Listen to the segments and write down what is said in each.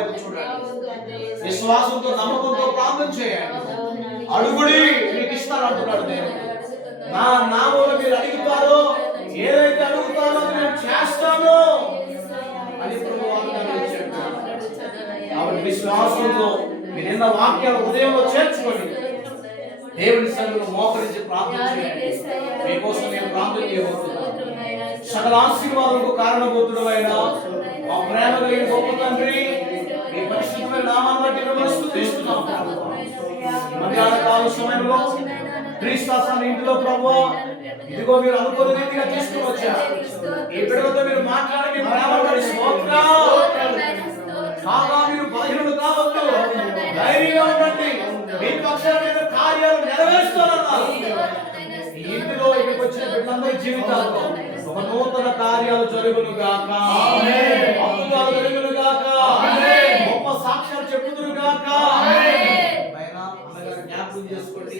వైపు చూడండి. విశ్వాసంతో నమ్మకంతో ప్రార్థన చేయండి. అడుగుడి మీకు ఇస్తాను అంటున్నాడు దేవుడు. నా నామములో మీరు అడుగుతారో ఏదైతే అడుగుతారో నేను చేస్తాను అని ప్రభువు వాగ్దానం చెప్పాడు. కాబట్టి విశ్వాసంతో మీరు ఎన్న వాక్యాలు ఉదయంలో చేర్చుకోండి. దేవుని సన్నిధిలో మోకరించి ప్రార్థన చేయండి. మీకోసం నేను ప్రార్థన చేయబోతున్నాను. సకల ఆశీర్వాదాలకు కారణభూతుడైన మా ప్రేమ కలిగిన గొప్ప తండ్రి, మీ పరిశుద్ధమైన నామాన్ని బట్టి మిమ్మల్ని స్తుతిస్తున్నాం. మధ్యాహ్న కాల సమయంలో క్రీస్తుని ఇంటిలో ప్రభువా ఇదిగో మీరు అనుకున్న రీతిగా తీసుకుని వచ్చారు. ఈ బిడ్డలతో మీరు మాట్లాడి మీ ప్రేమపడి కాగా మీరు బలహీనులు కావద్దు, ధైర్యంగా ఉండండి. మీ పక్షాన కార్యాలు నెరవేరుస్తున్నారు. ఈ ఇంటిలో ఇక్కడికి వచ్చిన బిడ్డలందరి జీవితాల్లో ఒక నూతన కార్యాలు జరుగును గాక, అద్భుతాలు జరుగును గాక, గొప్ప సాక్ష్యాలు చెప్పుదురు గాక. జ్ఞాపకం చేసుకోండి.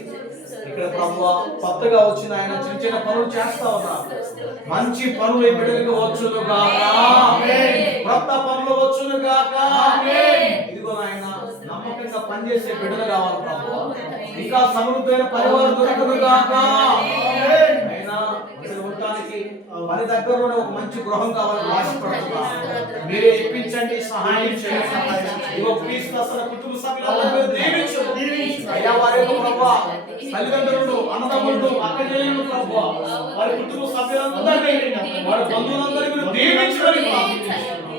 ఇక్కడ ప్రభువా కొత్తగా వచ్చిన ఆయన చిన్న చిన్న పనులు చేస్తా ఉన్నారు. మంచి పనులు ఈ బిడ్డలకు వచ్చును గాక, కొత్త పనులు వచ్చును గాక. ఇదిగో నాయన నమ్మకంగా పనిచేసే బిడ్డలు కావాలి ప్రభువా. ఇంకా సమృద్ధమైన పరివారం దొరకను గాక. అయినా ఉండటానికి పని దగ్గరలోనే ఒక మంచి గృహం కావాలని ఆశపడుతున్నాను. మీరే ఇప్పించండి, సహాయం చేయండి. ఇదిగో క్రీస్తు అసలు కుటుంబ సభ్యులందరూ దీవించండి. అయ్యా వారి యొక్క ప్రభువా తల్లిదండ్రులు, అన్నదమ్ములు, అక్క చెల్లెలు ప్రభువా వారి కుటుంబ సభ్యులందరినీ వారి బంధువులందరినీ మీరు దీవించమని ప్రార్థిస్తున్నాను.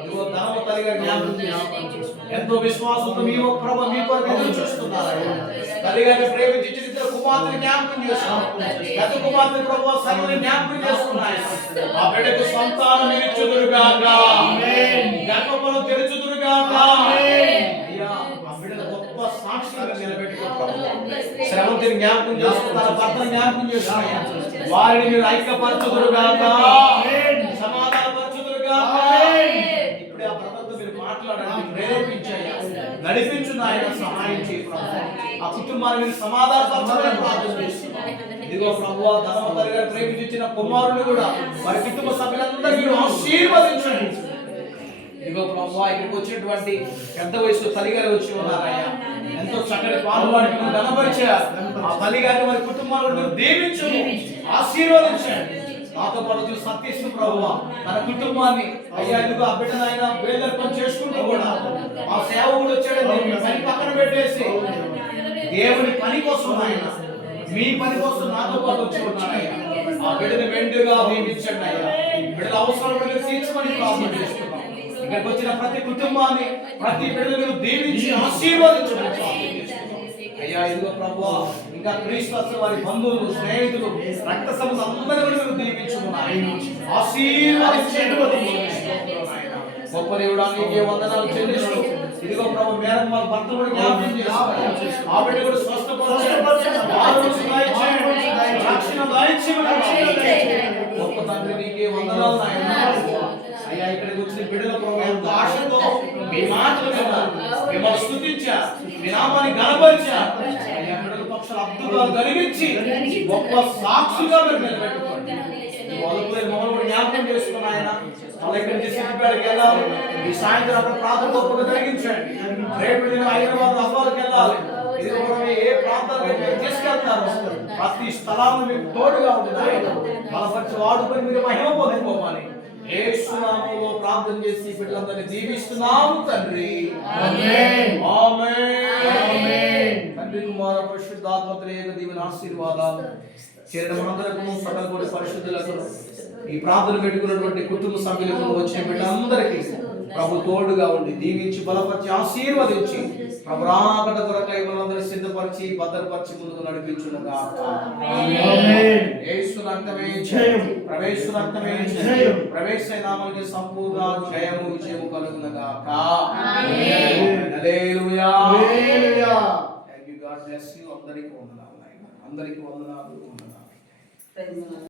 ఇదిగో ధనము తల్లిగా జ్ఞాపకం చేసుకోండి. ఎంతో విశ్వాసంతో మీ యొక్క ప్రభు మీ కొరకు ఎదురు చూస్తున్నారు. తల్లిగారిని ప్రేమించి ఇద్దరు కుమార్తెని జ్ఞాపకం చేస్తున్నారు. గత కుమార్తె ప్రభువా సర్వని జ్ఞాపకం చేస్తున్నాయి. ఆ బిడ్డకు సంతానం ఇచ్చుదురు గాక, గర్భఫలం తెరుచుదురు గాక. అయ్యా ఆ బిడ్డల గొప్ప సాక్షిగా నిలబెట్టుకుంటారు. శ్రవంతిని జ్ఞాపకం చేస్తున్నారు, భర్తను జ్ఞాపకం చేస్తున్నారు. వారిని మీరు ఐక్యపరచుదురు గాక, సమాధాన పరచుదురు గాక. ఇప్పుడే ఆ భర్తతో మీరు మాట్లాడండి, ప్రేరేపించండి, నడిపించు నాయన, సహాయం చేయండి. ఆ కుటుంబాన్ని మీరు సమాధానపరచాలని ప్రార్థన చేస్తున్నాను. ఇదిగో ప్రభువా ధనవంతరి గారు ప్రేమించిన కుమారుని కూడా వారి కుటుంబ సభ్యులందరినీ మీరు ఆశీర్వదించండి. ఇదిగో ప్రభువా ఇక్కడికి వచ్చినటువంటి పెద్ద వయసు తల్లిగారు వచ్చి ఉన్నారయ్యా, ఎంతో చక్కటి పాల్గొని కనబరిచారు. ఆ తల్లిగారిని వారి కుటుంబాలను మీరు దీవించండి, ఆశీర్వదించండి. నాతో పాటు సతీష్ ప్రభువా తన కుటుంబాన్ని అయ్యా ఇదిగో ఆ బిడ్డను ఆయన వేదర్పం చేసుకుంటూ కూడా ఆ సేవకుడు వచ్చాడని పని పక్కన పెట్టేసి దేవుని పని కోసం ఆయన మీ పని కోసం నాతో పాటు వచ్చి ఉన్నాడయ్యా. ఆ బిడ్డని మెండుగా దీవించండి అయ్యా. బిడ్డల అవసరాలను తీర్చమని ప్రార్థన చేస్తున్నాం. ఇక్కడికి వచ్చిన ప్రతి కుటుంబాన్ని ప్రతి బిడ్డను దీవించి ఆశీర్వదించమని ప్రార్థన చేస్తున్నాం అయ్యా. ఇదిగో ప్రభువా ఇంకా క్రీస్తు వారి బంధువులు, స్నేహితులు, రక్త సంబంధం అందరినీ మీరు దీవించుకున్నారు, ఆశీర్వదించండి. గొప్ప దేవుడానికి వందనాలు చెల్లిస్తూ ఇదిగో ప్రభు మేరకు వాళ్ళ భర్త కూడా జ్ఞాపకం చేస్తారు. ఆ బిడ్డ కూడా గొప్ప తండ్రి నీకే వందనాలు నాయన. అయ్యా ఇక్కడికి వచ్చిన బిడ్డల ప్రభు ఆశతో మీ మాటలు విన్నారు, మిమ్మల్ని స్తుతించారు, మీ నామాన్ని గణపరిచారు. అయ్యా బిడ్డల పక్షాలు అద్భుతాలు కలిగించి గొప్ప సాక్షిగా మీరు నిలబెట్టుకోండి. మమ్మల్ని జ్ఞాపకం చేసుకున్న ఆయన మళ్ళీ ఇక్కడి నుంచి సిద్దిపేటకి వెళ్ళాలి. ఈ సాయంత్రం అక్కడ ప్రార్థన గొప్పగా జరిగించండి. రేపు నేను హైదరాబాద్ అబ్బాలకు వెళ్ళాలి. ఇది కూడా ఏ ప్రాంతాలకు తీసుకెళ్తారు ప్రతి స్థలాన్ని మీకు తోడుగా ఉంటుంది. బలపరిచి వాడుకొని మీరు మహిమ పొందుకోవాలి. యేసు నామములో ప్రార్థన చేసి బిడ్డలందరినీ దీవిస్తున్నాము తండ్రి. ఆమేన్ ఆమేన్. తండ్రి కుమార పరిశుద్ధాత్మ త్రియేక దీవెన ఆశీర్వాదాలు చేరడమందరకు సకల కోటి పరిశుద్ధులకు ఈ ప్రార్థన పెట్టుకున్నటువంటి కుటుంబ సభ్యులకు వచ్చిన బిడ్డలందరికీ ప్రభు తోడుగా ఉండి దీవించి బలపరిచి ఆశీర్వదించి ప్రభు రాకడ కొరకై మనందరినీ సిద్ధపరిచి భద్రపరిచి ముందుకు నడిపించునుగాక. ఆమేన్. యేసు రక్తమే జయం, ప్రవేశ రక్తమే జయం, ప్రవేశ నామముకి సంపూర్ణ జయము విజయము కలుగునుగాక. ఆమేన్. హల్లెలూయా హల్లెలూయా. థాంక్యూ. God bless you. అందరికీ వందనాలు. అందరికీ వందనాలు.